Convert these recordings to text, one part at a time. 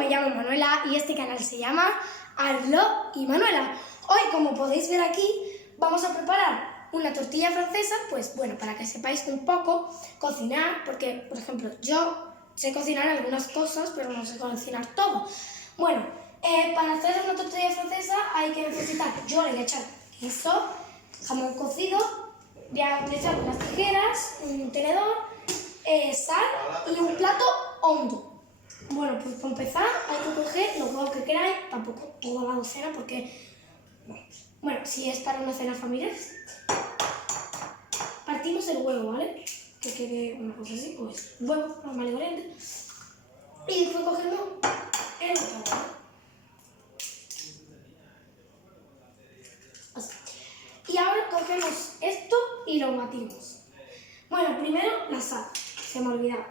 me llamo Manuela y este canal se llama Arlo y Manuela. Hoy, como podéis ver aquí, vamos a preparar una tortilla francesa, pues bueno, para que sepáis un poco cocinar, porque, por ejemplo, yo sé cocinar algunas cosas, pero no sé cocinar todo. Bueno, para hacer una tortilla francesa hay que necesitar, yo le voy a echar queso, jamón cocido, voy a utilizar unas tijeras, un tenedor, sal y un plato hondo. Bueno, pues para empezar hay que coger los huevos que queráis, tampoco toda la docena porque, bueno, si es para una cena familiar, partimos el huevo, ¿vale? Que quede una cosa así, pues huevo normal y corriente. Y después cogemos el otro huevo. Así. Y ahora cogemos esto y lo batimos. Bueno, primero la sal, se me olvidaba.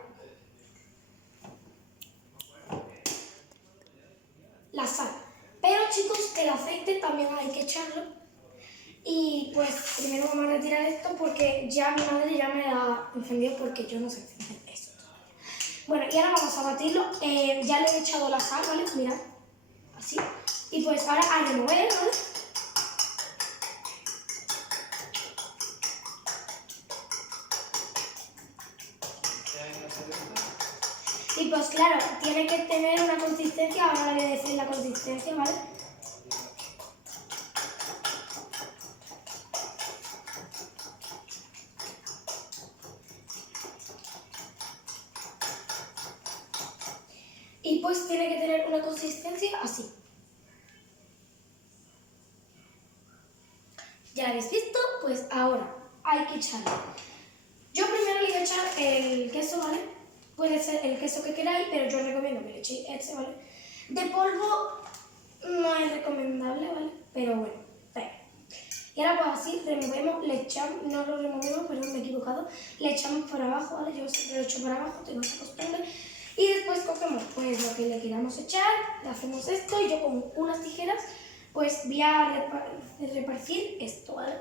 La sal. Pero chicos, el aceite también hay que echarlo. Y pues primero vamos a retirar esto porque ya mi madre ya me ha encendido porque yo no sé hacer eso todavía. Bueno, y ahora vamos a batirlo. Ya le he echado la sal, ¿vale? Mirad, así. Y pues ahora a remover, ¿vale? Y pues claro, tiene que tener una consistencia, ahora le voy a decir la consistencia, ¿vale? Y pues tiene que tener una consistencia así. ¿Ya la habéis visto? Pues ahora hay que echarle. Yo primero le voy a echar el queso, ¿vale? Puede ser el queso que queráis, pero yo recomiendo que le echéis este, ¿vale? De polvo no es recomendable, ¿vale? Pero bueno, y ahora pues así removemos, le echamos, no lo removemos, perdón, me he equivocado, le echamos por abajo, ¿vale? Yo siempre lo echo por abajo, tengo esa costumbre. Y después cogemos pues lo que le queramos echar, le hacemos esto y yo con unas tijeras pues voy a repartir esto, ¿vale?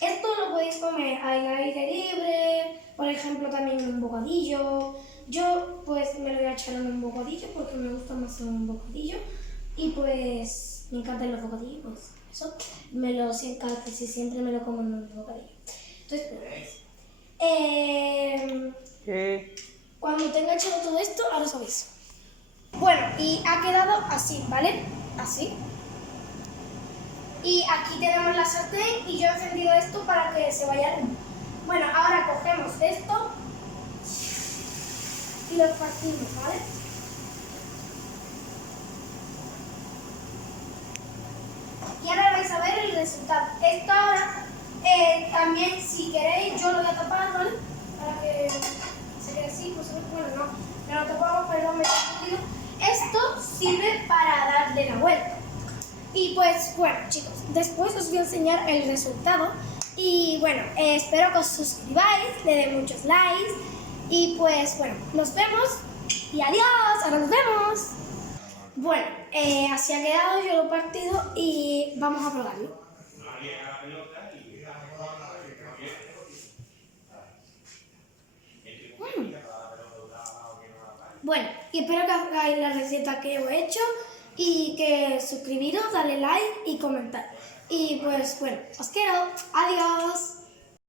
Esto lo podéis comer al aire libre, por ejemplo también en un bocadillo. Yo pues me lo voy a echar en un bocadillo porque me gusta más en un bocadillo. Y pues me encantan los bocadillos, pues eso. Me lo casi siempre me lo como en un bocadillo. Entonces, cuando tenga echado todo esto, ahora sabéis. Bueno, y ha quedado así, ¿vale? Así. Y aquí tenemos la sartén y yo he encendido esto para que se vaya el humo. Bueno, ahora cogemos esto y lo partimos, ¿vale? Y ahora vais a ver el resultado. Esto ahora, también si queréis, yo lo voy a tapar, ¿vale? Para que se quede así, pues bueno, no lo tapamos, pero me he confundido. Esto sirve para darle la vuelta. Y pues bueno, chicos, después os voy a enseñar el resultado. Y bueno, espero que os suscribáis, le den muchos likes. Y pues bueno, nos vemos y adiós, ahora nos vemos. Bueno, así ha quedado, yo lo he partido y vamos a probarlo. Bueno, y espero que hagáis la receta que os he hecho y que suscribiros, darle like y comentar. Y pues bueno, os quiero. Adiós.